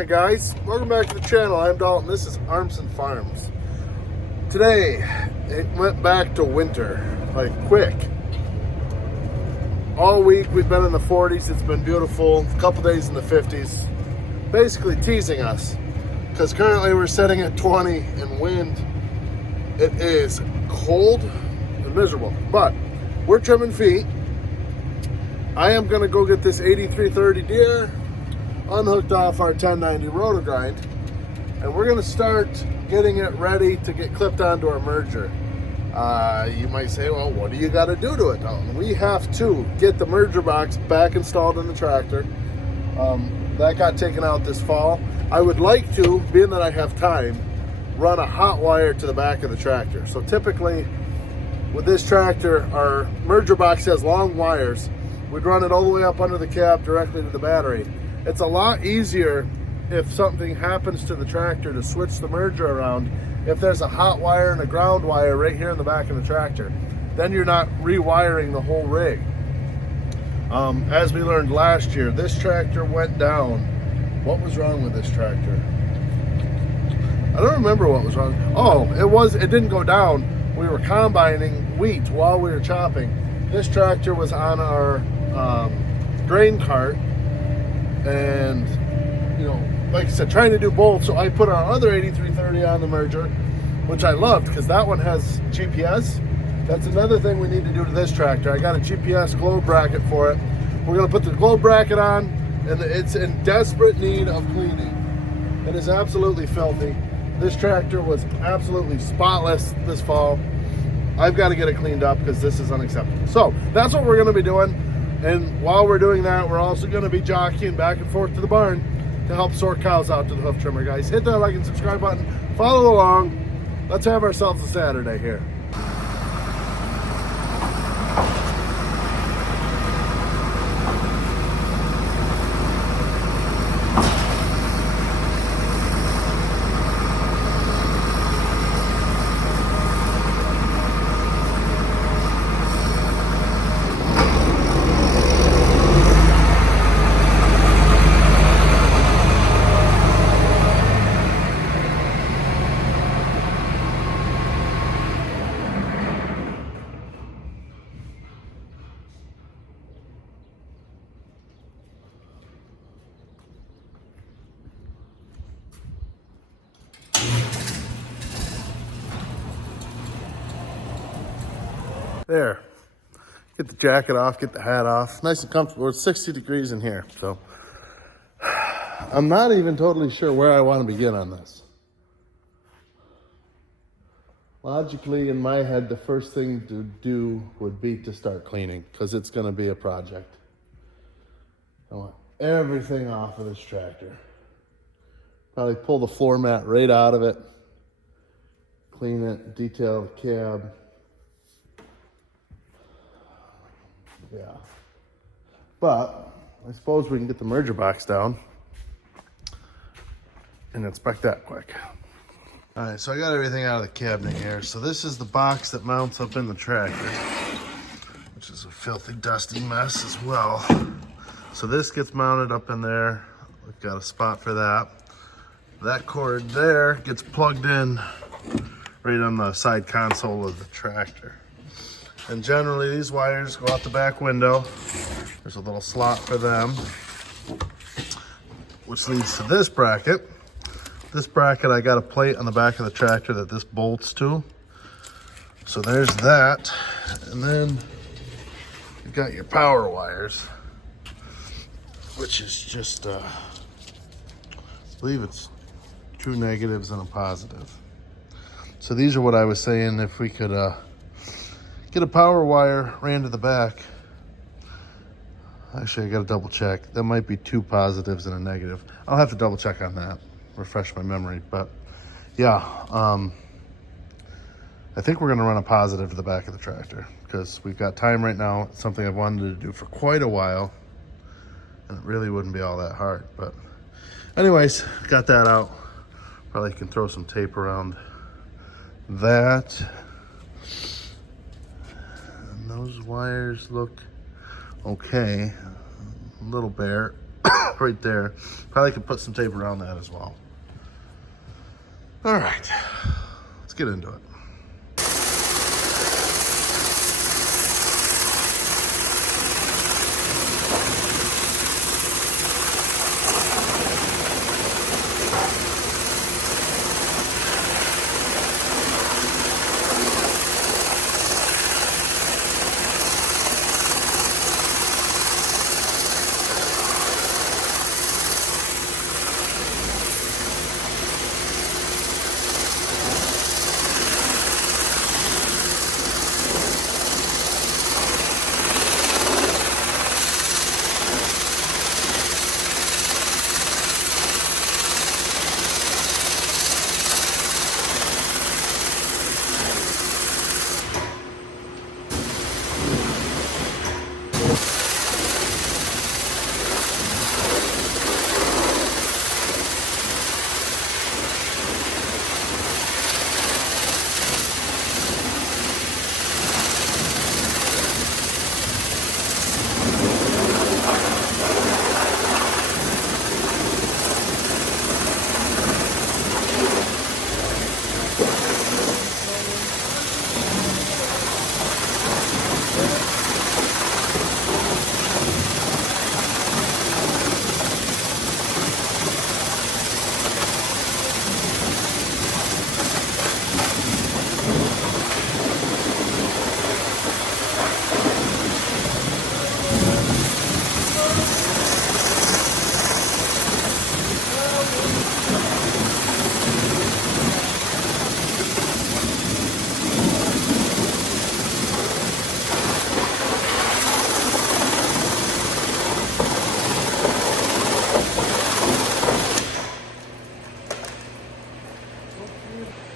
on, guys? Welcome back to the channel. I'm Dalton. This is Armson Farms. Today, it went back to winter, like quick. All week we've been in the 40s. It's been beautiful. A couple days in the 50s. Basically teasing us, because currently we're sitting at 20 and wind. It is cold and miserable, but we're trimming feet. I am going to go get this 8330 deer unhooked off our 1090 rotor grind, and we're going to start getting it ready to get clipped onto our merger. You might say, well, what do you got to do to it? We have to get the merger box back installed in the tractor. That got taken out this fall. I would like to, being that I have time, run a hot wire to the back of the tractor. So typically with this tractor, our merger box has long wires. We'd run it all the way up under the cab directly to the battery. It's a lot easier if something happens to the tractor to switch the merger around if there's a hot wire and a ground wire right here in the back of the tractor. Then you're not rewiring the whole rig. As we learned last year, this tractor went down. What was wrong with this tractor? I don't remember what was wrong. Oh, it didn't go down. We were combining wheat while we were chopping. This tractor was on our grain cart, and like I said, trying to do both. So I put our other 8330 on the merger, which I loved because that one has GPS. That's another thing we need to do to this tractor. I got a GPS globe bracket for it. We're going to put the globe bracket on, and it's in desperate need of cleaning. It is absolutely filthy. This tractor was absolutely spotless this fall. I've got to get it cleaned up because this is unacceptable. So that's what we're going to be doing. And while we're doing that, we're also going to be jockeying back and forth to the barn to help sort cows out to the hoof trimmer, guys. Hit that like and subscribe button. Follow along. Let's have ourselves a Saturday here. There. Get the jacket off, get the hat off. Nice and comfortable. It's 60 degrees in here, so I'm not even totally sure where I want to begin on this. Logically, in my head, the first thing to do would be to start cleaning, because it's going to be a project. I want everything off of this tractor. Probably pull the floor mat right out of it. Clean it, detail the cab. Yeah, but I suppose we can get the merger box down and inspect that quick. All right, so I got everything out of the cabinet here. So this is the box that mounts up in the tractor, which is a filthy, dusty mess as well. So this gets mounted up in there. We've got a spot for that. That cord there gets plugged in right on the side console of the tractor. And generally these wires go out the back window. There's a little slot for them, which leads to this bracket. This bracket, I got a plate on the back of the tractor that this bolts to. So there's that. And then you've got your power wires, which is just, I believe it's 2 negatives and a positive. So these are what I was saying, if we could get a power wire ran to the back. Actually, I gotta double check. That might be 2 positives and a negative. I'll have to double check on that, refresh my memory. But yeah, I think we're gonna run a positive to the back of the tractor because we've got time right now. It's something I've wanted to do for quite a while, and it really wouldn't be all that hard. But anyways, got that out. Probably can throw some tape around that. Those wires look okay, a little bare. right there. Probably could put some tape around that as well. All right, let's get into it.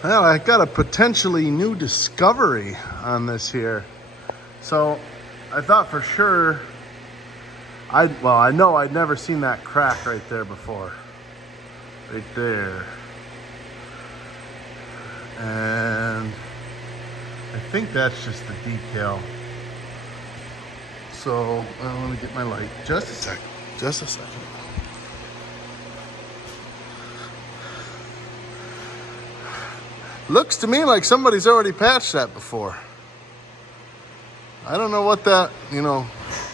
Well, I got a potentially new discovery on this here. So I thought for sure, I know I'd never seen that crack right there before. Right there. And I think that's just the decal. So I want to get my light. Just a second. Just a second. Looks to me like somebody's already patched that before. I don't know what that,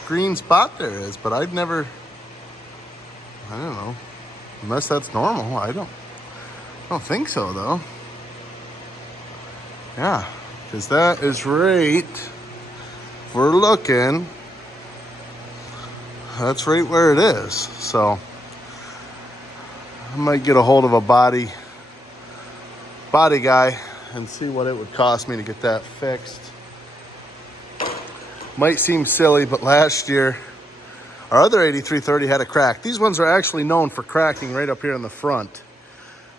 green spot there is, but I don't know. Unless that's normal. I don't think so though. Yeah, because that is right. If we're looking, that's right where it is. So I might get a hold of a body guy and see what it would cost me to get that fixed. Might seem silly, but last year our other 8330 had a crack. These ones are actually known for cracking right up here in the front.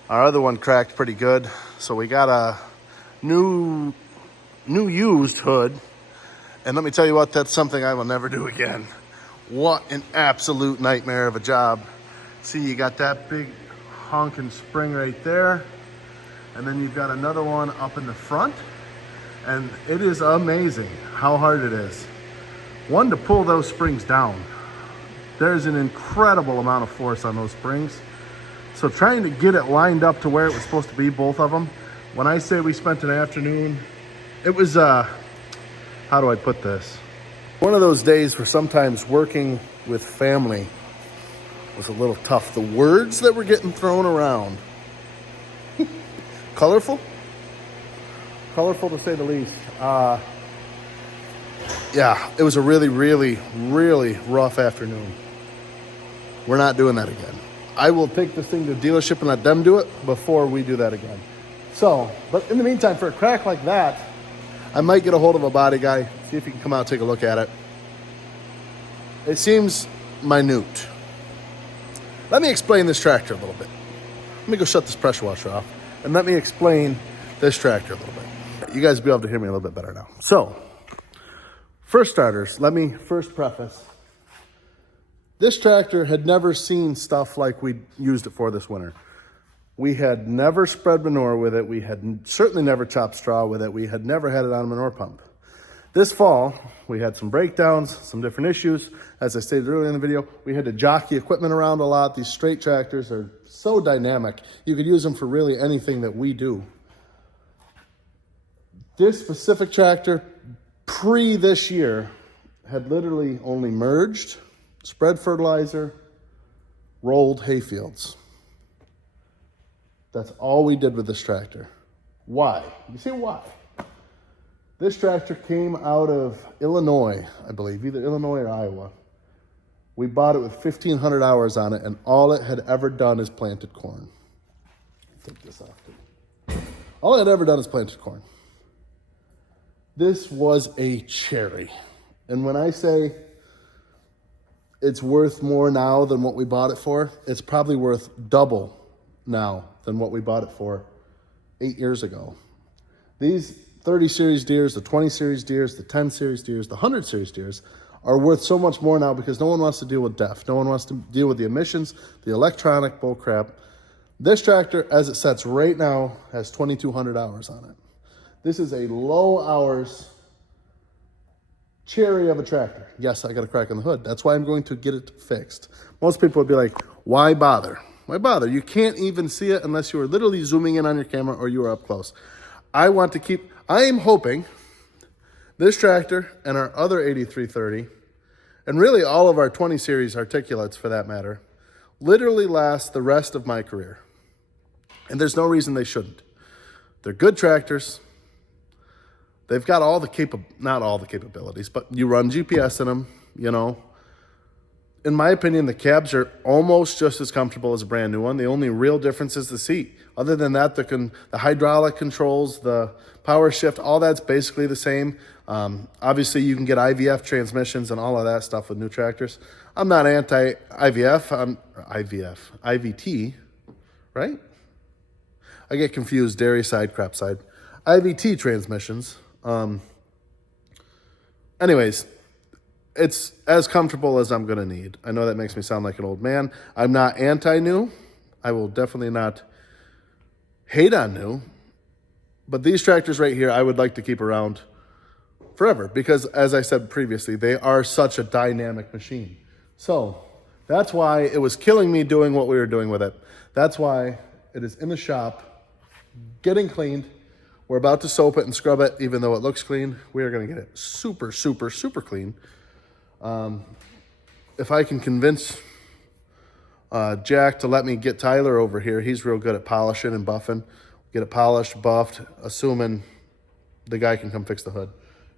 Our other one cracked pretty good, so we got a new used hood, and let me tell you what, that's something I will never do again. What an absolute nightmare of a job. See, you got that big honking spring right there, and then you've got another one up in the front, and it is amazing how hard it is. One, to pull those springs down. There's an incredible amount of force on those springs. So trying to get it lined up to where it was supposed to be, both of them, when I say we spent an afternoon, it was, how do I put this? One of those days where sometimes working with family was a little tough. The words that were getting thrown around. Colorful to say the least. Yeah, it was a really, really, really rough afternoon. We're not doing that again. I will take this thing to the dealership and let them do it before we do that again. So, but in the meantime, for a crack like that, I might get a hold of a body guy, see if he can come out and take a look at it. It seems minute. Let me explain this tractor a little bit. Let me go shut this pressure washer off, and let me explain this tractor a little bit. You guys will be able to hear me a little bit better now. So, first starters, let me first preface. This tractor had never seen stuff like we used it for this winter. We had never spread manure with it. We had certainly never chopped straw with it. We had never had it on a manure pump. This fall, we had some breakdowns, some different issues. As I stated earlier in the video, we had to jockey equipment around a lot. These straight tractors are so dynamic. You could use them for really anything that we do. This specific tractor, pre this year, had literally only merged, spread fertilizer, rolled hay fields. That's all we did with this tractor. Why? You say why? This tractor came out of Illinois, I believe, either Illinois or Iowa. We bought it with 1,500 hours on it, and all it had ever done is planted corn. Take this off, too. All it had ever done is planted corn. This was a cherry. And when I say it's worth more now than what we bought it for, it's probably worth double now than what we bought it for 8 years ago. These 30 series deers, the 20 series deers, the 10 series deers, the 100 series deers are worth so much more now because no one wants to deal with DEF. No one wants to deal with the emissions, the electronic bull crap. This tractor, as it sets right now, has 2,200 hours on it. This is a low hours cherry of a tractor. Yes, I got a crack in the hood. That's why I'm going to get it fixed. Most people would be like, why bother? Why bother? You can't even see it unless you are literally zooming in on your camera or you are up close. I am hoping this tractor and our other 8330, and really all of our 20 series articulates for that matter, literally last the rest of my career. And there's no reason they shouldn't. They're good tractors. They've got not all the capabilities, but you run GPS in them, you know. In my opinion, the cabs are almost just as comfortable as a brand new one. The only real difference is the seat. Other than that, the hydraulic controls, the power shift, all that's basically the same. Obviously, you can get IVF transmissions and all of that stuff with new tractors. I'm not anti-IVF. I'm IVT, right? I get confused, dairy side, crap side. IVT transmissions. Anyways, it's as comfortable as I'm going to need. I know that makes me sound like an old man. I'm not anti-new. I will definitely not hate on new. But these tractors right here, I would like to keep around forever because, as I said previously, they are such a dynamic machine. So that's why it was killing me doing what we were doing with it. That's why it is in the shop, getting cleaned. We're about to soap it and scrub it, even though it looks clean. We are going to get it super, super, super clean. If I can convince Jack to let me get Tyler over here, he's real good at polishing and buffing. Get it polished, buffed, assuming the guy can come fix the hood.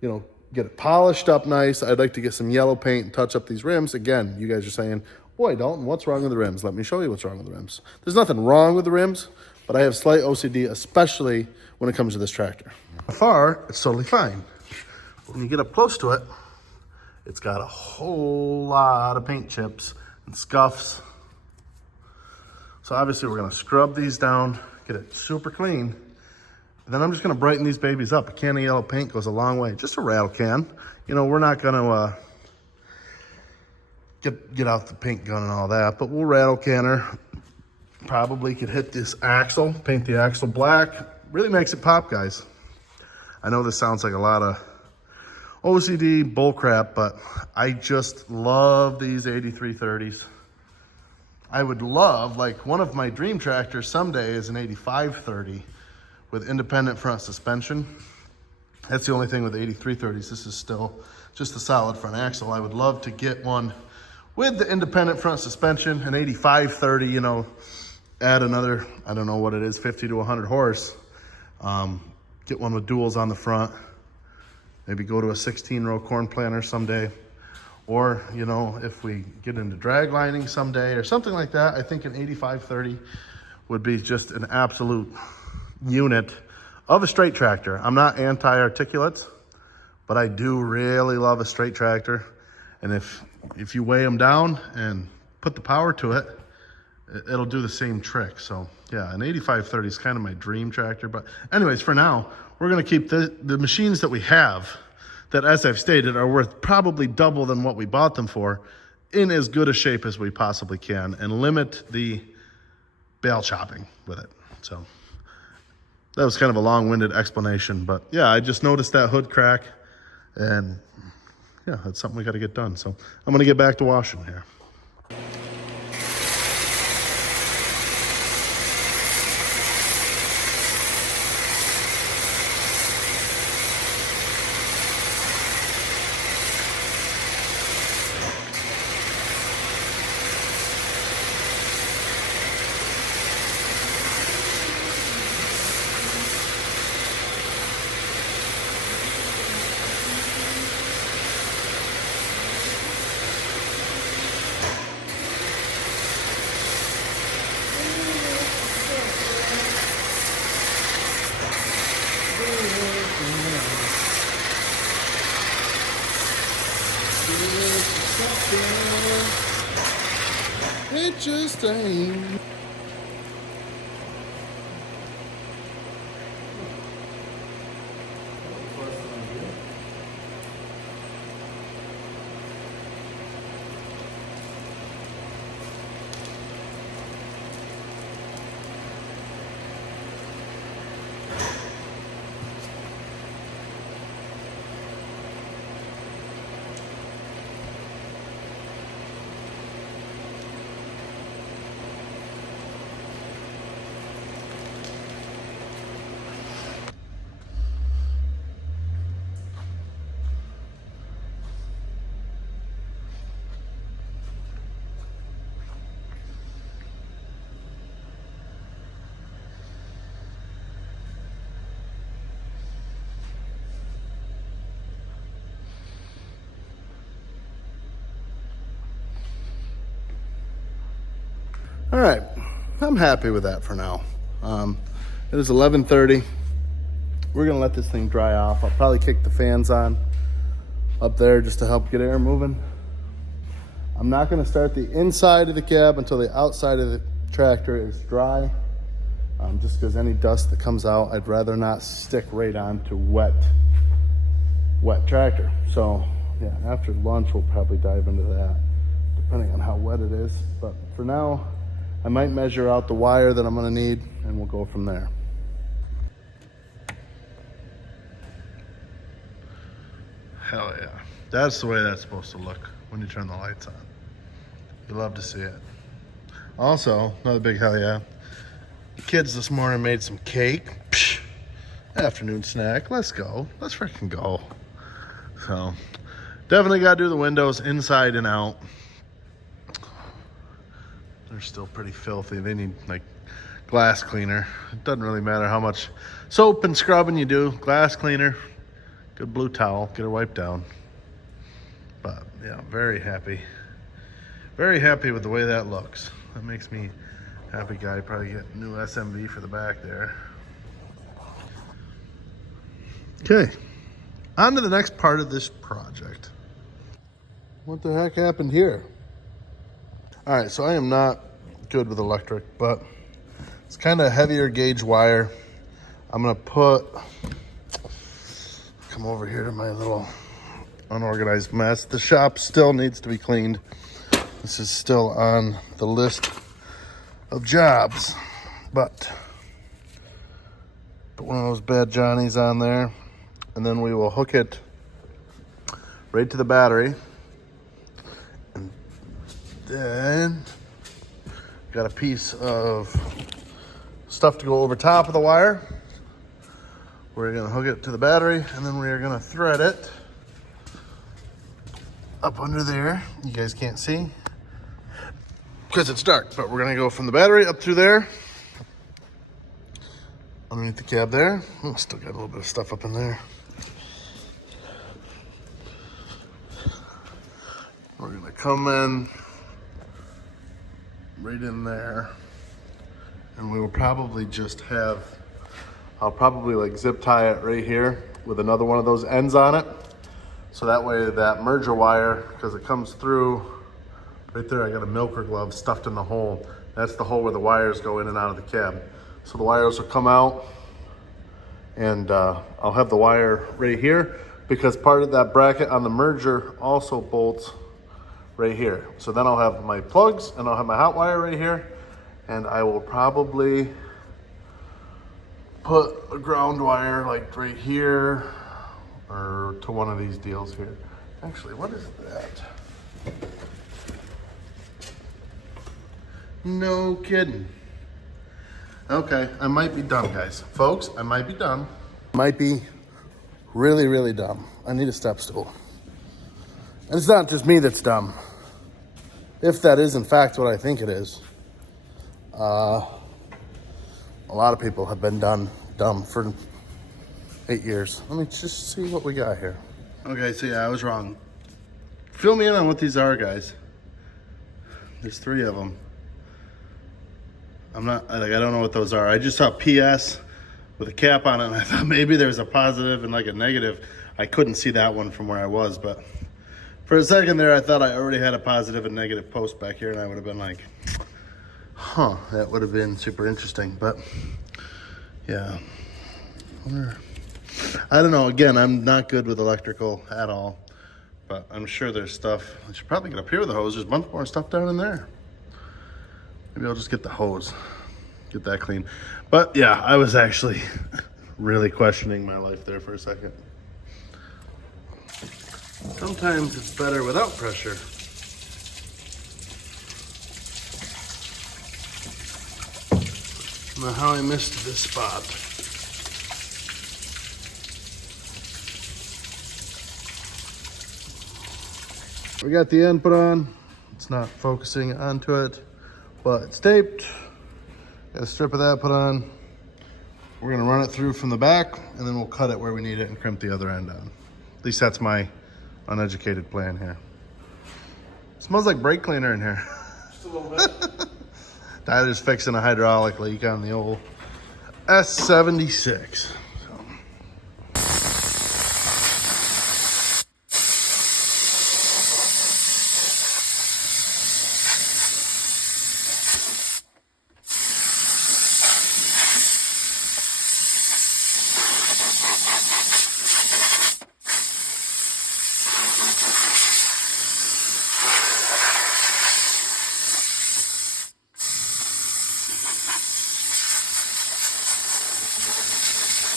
You know, get it polished up nice. I'd like to get some yellow paint and touch up these rims. Again, you guys are saying, boy, Dalton, what's wrong with the rims? Let me show you what's wrong with the rims. There's nothing wrong with the rims, but I have slight OCD, especially when it comes to this tractor. Far, it's totally fine. When you get up close to it, it's got a whole lot of paint chips and scuffs. So obviously we're gonna scrub these down, get it super clean. And then I'm just gonna brighten these babies up. A can of yellow paint goes a long way. Just a rattle can. You know, we're not gonna get out the paint gun and all that, but we'll rattle can her. Probably could hit this axle, paint the axle black. Really makes it pop, guys. I know this sounds like a lot of OCD bullcrap, but I just love these 8330s. I would love, like one of my dream tractors someday is an 8530 with independent front suspension. That's the only thing with the 8330s. This is still just a solid front axle. I would love to get one with the independent front suspension, an 8530, you know, add another, I don't know what it is, 50 to 100 horse. Get one with duals on the front. Maybe go to a 16-row corn planter someday. Or, you know, if we get into drag lining someday or something like that, I think an 8530 would be just an absolute unit of a straight tractor. I'm not anti-articulates, but I do really love a straight tractor. And if you weigh them down and put the power to it, it'll do the same trick. So yeah, an 8530 is kind of my dream tractor. But anyways, for now, we're gonna keep the machines that we have that, as I've stated, are worth probably double than what we bought them for in as good a shape as we possibly can and limit the bale chopping with it. So that was kind of a long-winded explanation, but yeah, I just noticed that hood crack. And yeah, that's something we got to get done. So I'm going to get back to washing here. It just ain't. All right, I'm happy with that for now. It is 11:30. We're gonna let this thing dry off. I'll probably kick the fans on up there just to help get air moving. I'm not gonna start the inside of the cab until the outside of the tractor is dry. Just because any dust that comes out, I'd rather not stick right onto wet tractor. So yeah, after lunch, we'll probably dive into that, depending on how wet it is. But for now, I might measure out the wire that I'm gonna need and we'll go from there. Hell yeah. That's the way that's supposed to look when you turn the lights on. You love to see it. Also, another big hell yeah. The kids this morning made some cake. Psh, afternoon snack. Let's go. Let's freaking go. So, definitely gotta do the windows inside and out. They're still pretty filthy. They need like glass cleaner. It doesn't really matter how much soap and scrubbing you do. Glass cleaner, good blue towel, get her wiped down. But yeah, very happy. Very happy with the way that looks. That makes me happy guy. Probably get new SMV for the back there. Okay, on to the next part of this project. What the heck happened here? All right, so I am not good with electric, but it's kind of heavier gauge wire. I'm gonna come over here to my little unorganized mess. The shop still needs to be cleaned. This is still on the list of jobs, but put one of those bad Johnnies on there, and then we will hook it right to the battery. Then got a piece of stuff to go over top of the wire. We're gonna hook it to the battery, and then we are gonna thread it up under there. You guys can't see because it's dark, but we're gonna go from the battery up through there, underneath the cab there. Oh, still got a little bit of stuff up in there. We're gonna come in right in there, and we will probably just I'll probably like zip tie it right here with another one of those ends on it, so that way that merger wire, because it comes through right there, I got a milker glove stuffed in the hole. That's the hole where the wires go in and out of the cab. So the wires will come out, and I'll have the wire right here, because part of that bracket on the merger also bolts right here. So then I'll have my plugs and I'll have my hot wire right here, and I will probably put a ground wire like right here or to one of these deals here. Actually, what is that? No kidding. Okay, I might be dumb, guys. Folks, I might be dumb. Might be really, really dumb. I need a step stool. And it's not just me that's dumb. If that is in fact what I think it is, a lot of people have been dumb for 8 years. Let me just see what we got here. Okay, so yeah, I was wrong. Fill me in on what these are, guys. There's 3 of them. I don't know what those are. I just saw PS with a cap on it, and I thought maybe there's a positive and like a negative. I couldn't see that one from where I was, but for a second there, I thought I already had a positive and negative post back here, and I would have been like, huh, that would have been super interesting. But yeah, I don't know. Again, I'm not good with electrical at all, but I'm sure there's stuff. I should probably get up here with the hose. There's a bunch more stuff down in there. Maybe I'll just get the hose, get that clean. But yeah, I was actually really questioning my life there for a second. Sometimes it's better without pressure. I don't know how I missed this spot. We got the end put on. It's not focusing onto it, but it's taped. Got a strip of that put on. We're gonna run it through from the back, and then we'll cut it where we need it and crimp the other end on. At least that's my uneducated plan here. Smells like brake cleaner in here. Just a little bit. Tyler's fixing a hydraulic leak on the old S76.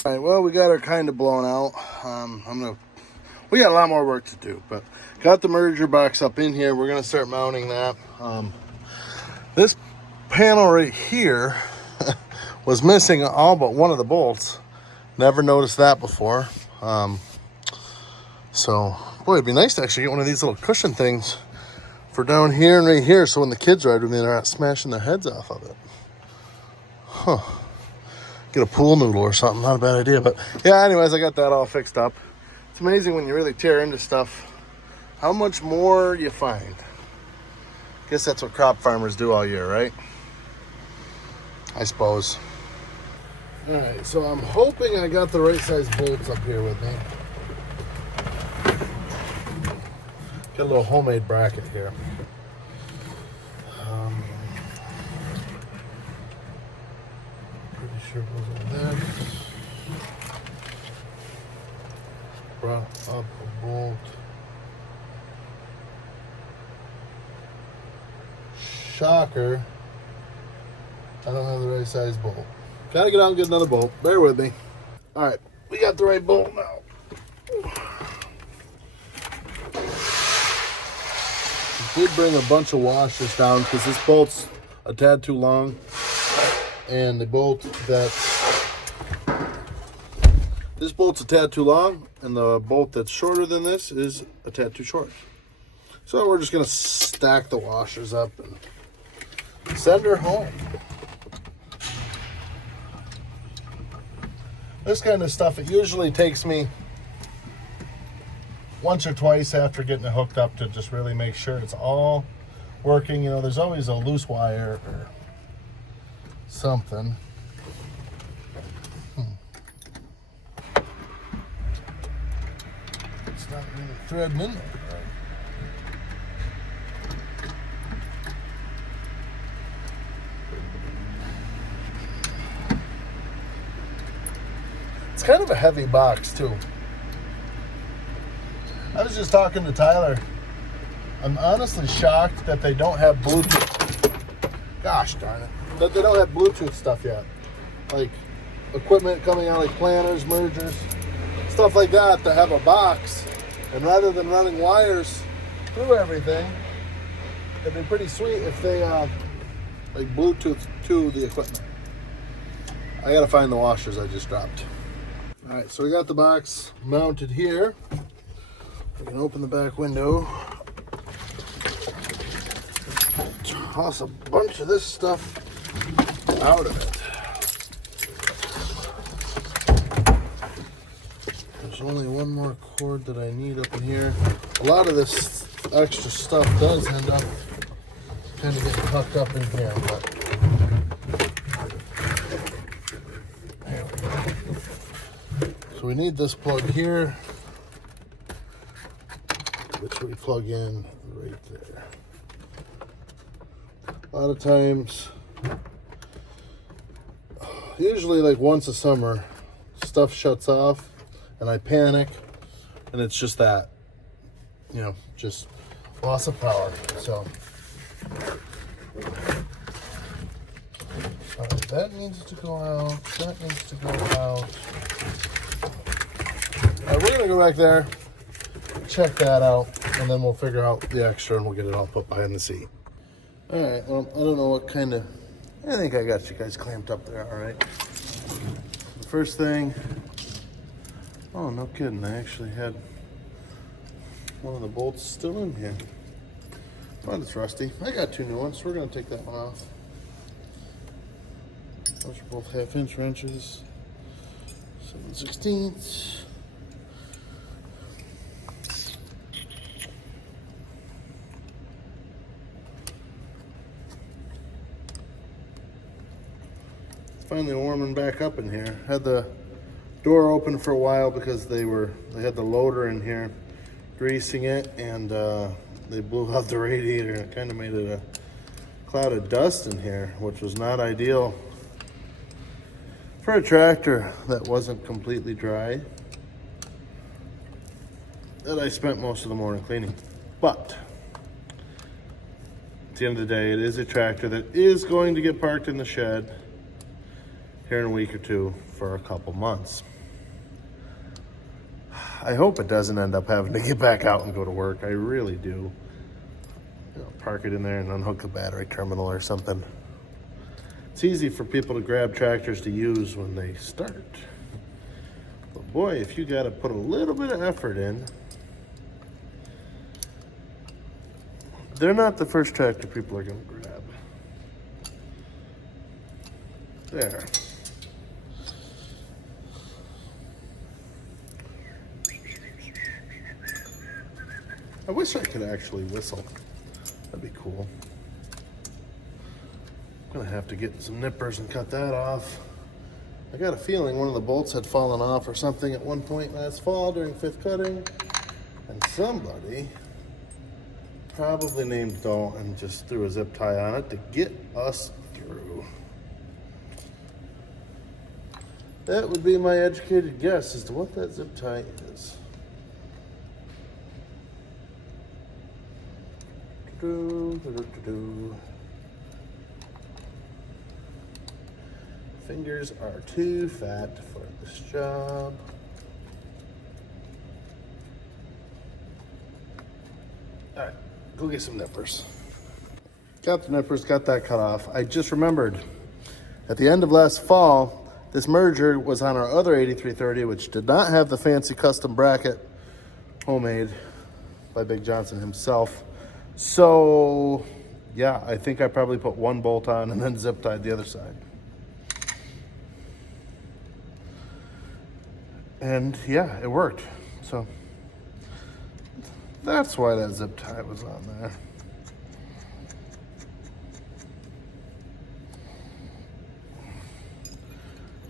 All right, well, we got her kind of blown out. We got a lot more work to do, but got the merger box up in here. We're gonna start mounting that. This panel right here was missing all but one of the bolts. Never noticed that before. So, boy, it'd be nice to actually get one of these little cushion things for down here and right here, so when the kids ride with me, they're not smashing their heads off of it. Huh. Get a pool noodle or something, not a bad idea. But yeah, anyways, I got that all fixed up. It's amazing when you really tear into stuff, how much more you find. Guess that's what crop farmers do all year, right? I suppose. All right, so I'm hoping I got the right size bolts up here with me. Got a little homemade bracket here. Pretty sure it goes on there. Brought up a bolt. Shocker. I don't have the right size bolt. Gotta get out and get another bolt. Bear with me. All right, we got the right bolt now. Did bring a bunch of washers down because this bolt's a tad too long, and the bolt that's the bolt that's shorter than this is a tad too short. So we're just gonna stack the washers up and send her home. This kind of stuff, it usually takes me once or twice after getting it hooked up to just really make sure it's all working. You know, there's always a loose wire or something. It's not really threading in there, right? It's kind of a heavy box too. I was just talking to Tyler. I'm honestly shocked that they don't have Bluetooth. Gosh darn it. That they don't have Bluetooth stuff yet. Like equipment coming out, like planters, mergers, stuff like that to have a box, and rather than running wires through everything, it'd be pretty sweet if they like Bluetooth to the equipment. I gotta find the washers I just dropped. All right, so we got the box mounted here. We can open the back window, toss a bunch of this stuff out of it. There's only one more cord that I need up in here. A lot of this extra stuff does end up kind of getting tucked up in here, but there we go. So we need this plug here, which we plug in right there. A lot of times, usually like once a summer, stuff shuts off and I panic, and it's just that, you know, just loss of power. So that needs to go out, that needs to go out. All right, we're gonna go back there, check that out, and then we'll figure out the extra and we'll get it all put behind the seat. All right, well, I don't know what kind of, I think I got you guys clamped up there, all right. The first thing, oh, no kidding, I actually had one of the bolts still in here. But it's rusty. I got two new ones, so we're gonna take that one off. Those are both 1/2-inch wrenches, 7/16. Finally warming back up in here. Had the door open for a while because they had the loader in here greasing it, and they blew out the radiator and it kind of made it a cloud of dust in here, which was not ideal for a tractor that wasn't completely dry, that I spent most of the morning cleaning. But at the end of the day, it is a tractor that is going to get parked in the shed here in a week or two for a couple months. I hope it doesn't end up having to get back out and go to work. I really do. You know, park it in there and unhook the battery terminal or something. It's easy for people to grab tractors to use when they start. But boy, if you got to put a little bit of effort in, they're not the first tractor people are going to grab. There. I wish I could actually whistle. That'd be cool. I'm gonna have to get some nippers and cut that off. I got a feeling one of the bolts had fallen off or something at one point last fall during fifth cutting, and somebody, probably named Dalton, just threw a zip tie on it to get us through. That would be my educated guess as to what that zip tie is. Fingers are too fat for this job. All right, go get some nippers. Got the nippers, got that cut off. I just remembered at the end of last fall, this merger was on our other 8330, which did not have the fancy custom bracket, homemade by Big Johnson himself. So, yeah, I think I probably put one bolt on and then zip tied the other side. And yeah, it worked. So that's why that zip tie was on there.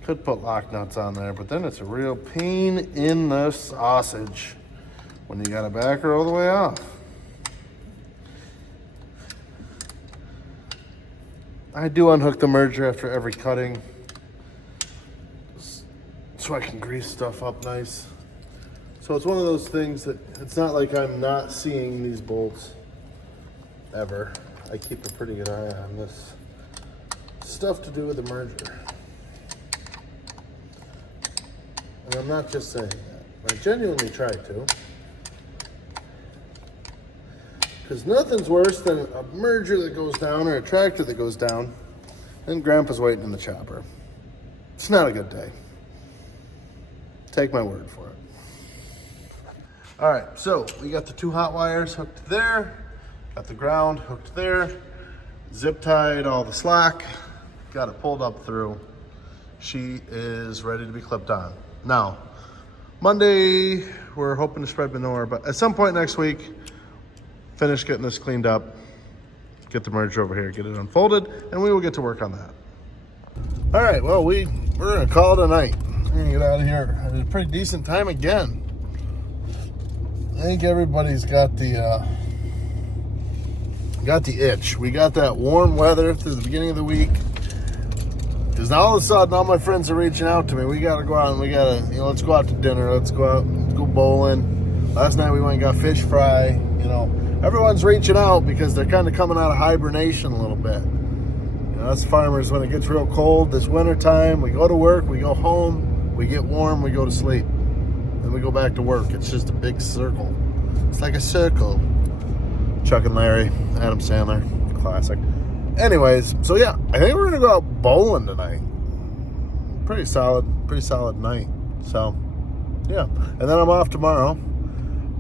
Could put lock nuts on there, but then it's a real pain in the sausage when you gotta back her all the way off. I do unhook the merger after every cutting so I can grease stuff up nice. So it's one of those things that it's not like I'm not seeing these bolts ever. I keep a pretty good eye on this stuff to do with the merger. And I'm not just saying that, I genuinely tried to. Because nothing's worse than a merger that goes down or a tractor that goes down and Grandpa's waiting in the chopper. It's not a good day. Take my word for it. All right, so we got the 2 hot wires hooked there, got the ground hooked there, zip tied all the slack, got it pulled up through. She is ready to be clipped on. Now, Monday, we're hoping to spread manure, but at some point next week, finish getting this cleaned up, get the merger over here, get it unfolded, and we will get to work on that. All right, well, we're gonna call it a night. We're gonna get out of here at a pretty decent time again. I think everybody's got the itch. We got that warm weather through the beginning of the week. Because now all of a sudden, all my friends are reaching out to me. We got to go out and let's go out to dinner. Let's go out, let's go bowling. Last night we went and got fish fry. Everyone's reaching out because they're kind of coming out of hibernation a little bit. Us farmers, when it gets real cold this winter time, we go to work, we go home, we get warm, we go to sleep. Then we go back to work. It's just a big circle. It's like a circle. Chuck and Larry, Adam Sandler, classic. Anyways, so yeah, I think we're gonna go out bowling tonight. Pretty solid night. So yeah, and then I'm off tomorrow.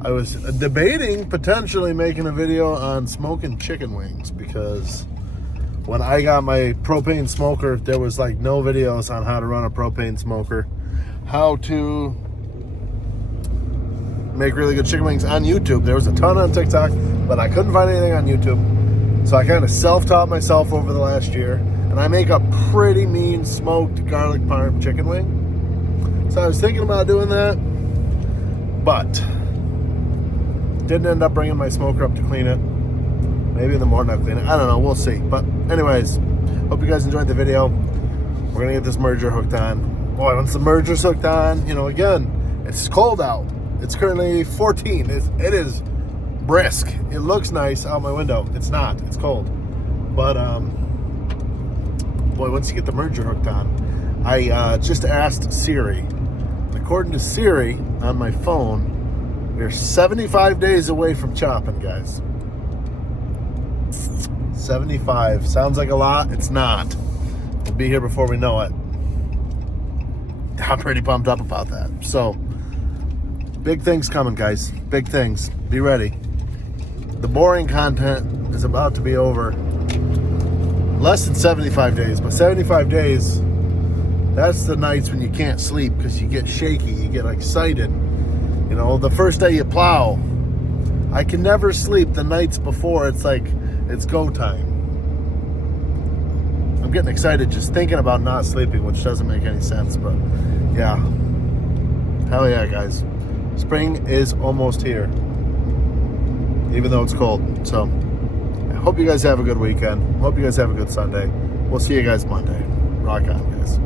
I was debating potentially making a video on smoking chicken wings because when I got my propane smoker, there was like no videos on how to run a propane smoker, how to make really good chicken wings on YouTube. There was a ton on TikTok, but I couldn't find anything on YouTube. So I kind of self-taught myself over the last year, and I make a pretty mean smoked garlic parm chicken wing. So I was thinking about doing that, but didn't end up bringing my smoker up to clean it. Maybe in the morning I'll clean it. I don't know. We'll see. But anyways, hope you guys enjoyed the video. We're going to get this merger hooked on. Boy, once the merger's hooked on, again, it's cold out. It's currently 14. It is brisk. It looks nice out my window. It's not. It's cold. But, boy, once you get the merger hooked on, I just asked Siri. And according to Siri on my phone, we're 75 days away from chopping, guys. 75. Sounds like a lot. It's not. We'll be here before we know it. I'm pretty pumped up about that. So, big things coming, guys. Big things. Be ready. The boring content is about to be over. Less than 75 days, but 75 days, that's the nights when you can't sleep because you get shaky, you get excited. The first day you plow, I can never sleep the nights before. It's like, it's go time. I'm getting excited just thinking about not sleeping, which doesn't make any sense, but yeah. Hell yeah, guys. Spring is almost here, even though it's cold. So I hope you guys have a good weekend. Hope you guys have a good Sunday. We'll see you guys Monday. Rock on, guys.